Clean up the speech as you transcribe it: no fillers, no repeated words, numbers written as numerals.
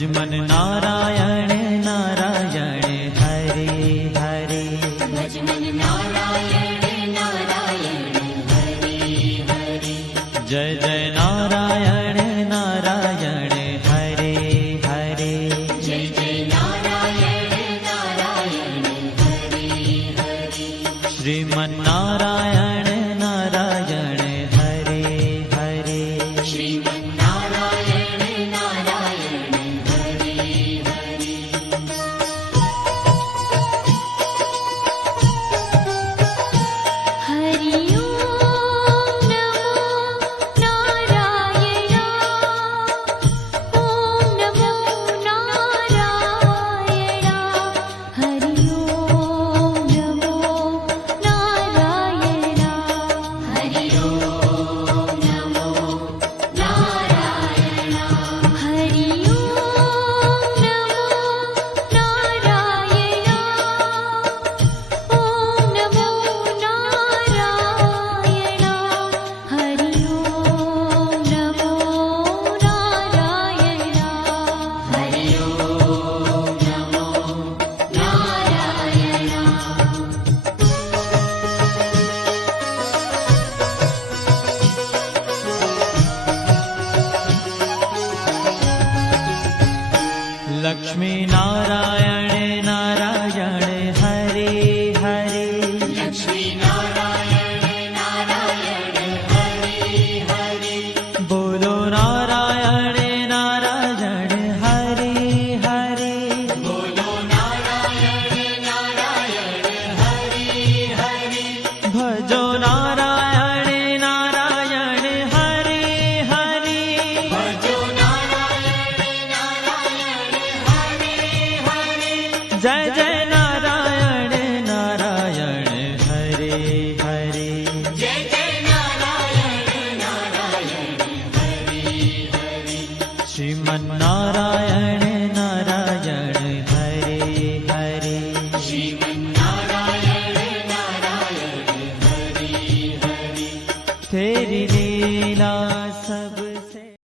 भजमन नारायण नारायण हरे हरे। भजमन नारायण नारायण हरे हरे। जय जय नारायण नारायण हरे हरे। जय जय नारायण नारायण हरे हरे। श्रीमन नारायण नारायण हरे हरे। श्रीमन नारायण नारायण हरे हरे। हरि ओम नमो नारायण। ओम नमो नारायण। हरि ओम नमो नारायण। हरि ओम नमो नारायण। हरि ओम नमो नारायण। ओम नमो नारायण। हरि ओम नमो नारायण। हरि ओम नमो नारायण। लक्ष्मी नारायण नारायण हरे हरे। लक्ष्मी नारायण नारायण हरे हरे। बोलो नारायण नारायण हरे हरे। बोलो नारायण नारायण हरे हरे। भजो नारायण नारायण हरे हरे। भजो नारायण नारायण हरे हरे। जय जय नारायण नारायण हरे हरे। जय जय नारायण नारायण हरे हरे। श्रीमन